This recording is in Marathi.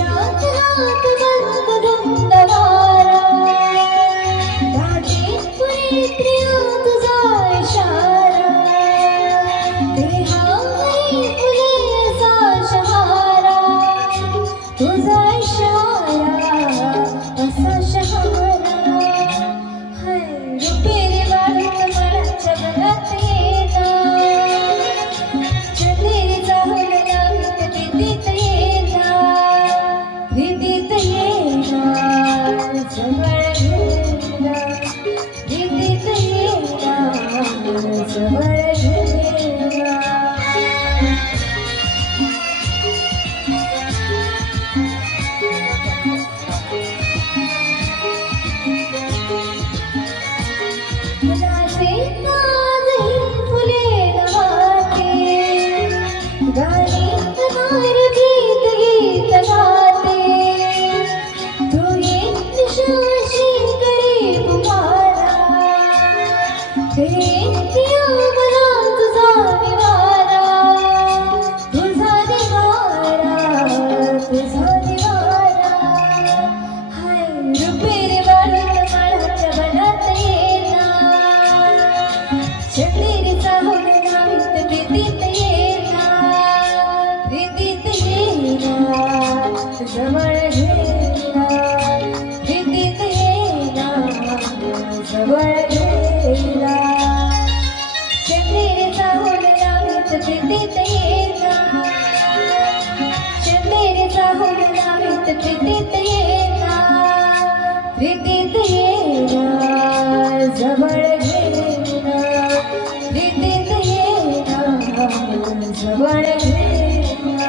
तुझ्यात हात बंद धुंदवारा दाटे पुरे प्रिया तुझा इशारा देहावरी फुले असा शहारा तुझा इशारा असा शहारा हाय रुपेरी वाळूत मनाच्या मनात येना चंदेरी जाऊन लावीत प्रीतीत येना प्रीतीत येना जवळ घेना प्रीतीत येना जवळ घेना फुलाचे ताजही फुले वाहते गाणी गाणारे गीत गीत गाते तू एक निशाशी करी पुकारा तेरे प्रिया मला तुझा निवारा तुझा निवारा तुझा निवारा हाय रुपेरी वाळूत माळाच्या वनात येना चंदेरी चाहून लावीत प्रीतीत येना प्रीतीत येना जवळ घेना प्रीतीत येना जवळ घेना चंदेरी चाहून लावीत प्रीतीत येना चंदेरी चाहून लावीत प्रीतीत येना प्रीतीत येना जवळ घेना प्रीतीत येना जवळ घेना